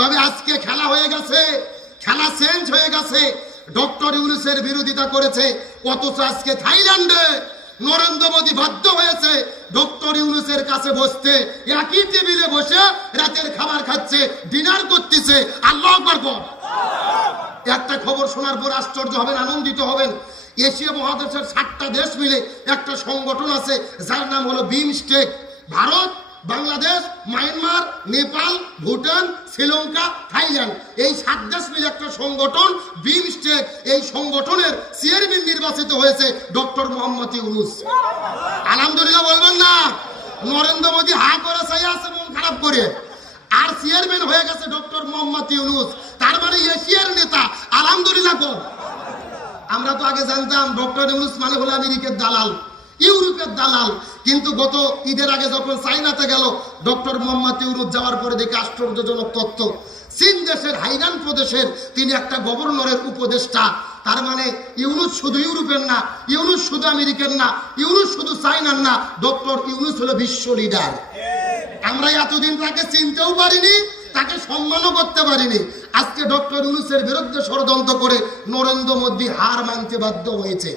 তবে আজকে খেলা হয়ে গেছে, খেলা চেঞ্জ হয়ে গেছে। ডক্টর ইউনূসের বিরোধিতা করেছে, অথচ আজকে থাইল্যান্ডে নরেন্দ্র মোদী বাধ্য হয়েছে ডক্টর ইউনূসের কাছে বসতে, একই টেবিলে বসে রাতের খাবার খাচ্ছে, ডিনার করতেছে। আল্লাহু আকবার। একটা খবর শোনার পর আশ্চর্য হবেন, আনন্দিত হবেন। এশিয়া মহাদেশের 7টা দেশ মিলে একটা সংগঠন আছে যার নাম হলো বিমস্টেক। ভারত, বাংলাদেশ, মায়ানমার, নেপাল, ভুটান, শ্রীলঙ্কা, থাইল্যান্ড, এই 7 দেশ মিলে একটা সংগঠন বিমস্টেক। এই সংগঠনের চেয়ারম্যান নির্বাচিত হয়েছে ডক্টর মোহাম্মদ ইউনূস। আলহামদুলিল্লাহ বলবেন না? নরেন্দ্র মোদী হা করে চাই আছে মন খারাপ করে, আর চেয়ারম্যান হয়ে গেছে ডক্টর মোহাম্মদ ইউনূস। তার মানে এশিয়ার নেতা। আলহামদুলিল্লাহ। আমরা তো আগে জানতাম ডক্টর ইউনূস মানে হলো আমেরিকার দালাল, ইউরোপের দালাল। কিন্তু গত ঈদের আগে যখন চাইনাতে গেল ডক্টর মোহাম্মদ ইউনূস, যাওয়ার পরে দেখে আশ্চর্যজনক তথ্য, চীন দেশের হাইনান প্রদেশের তিনি একটা গভর্নরের উপদেষ্টা। তার মানে ইউনূস শুধু ইউরোপের না, ইউনূস শুধু আমেরিকার না, ইউনূস শুধু চাইনার না, ডক্টর ইউনূস হলো বিশ্ব লিডার। আমরা এতদিন তাকে চিনতেও পারিনি, তাকে সম্মানও করতে পারিনি। আজকে ডক্টর ইউনূসের বিরুদ্ধে ষড়যন্ত্র করে নরেন্দ্র মোদী হার মানতে বাধ্য হয়েছে।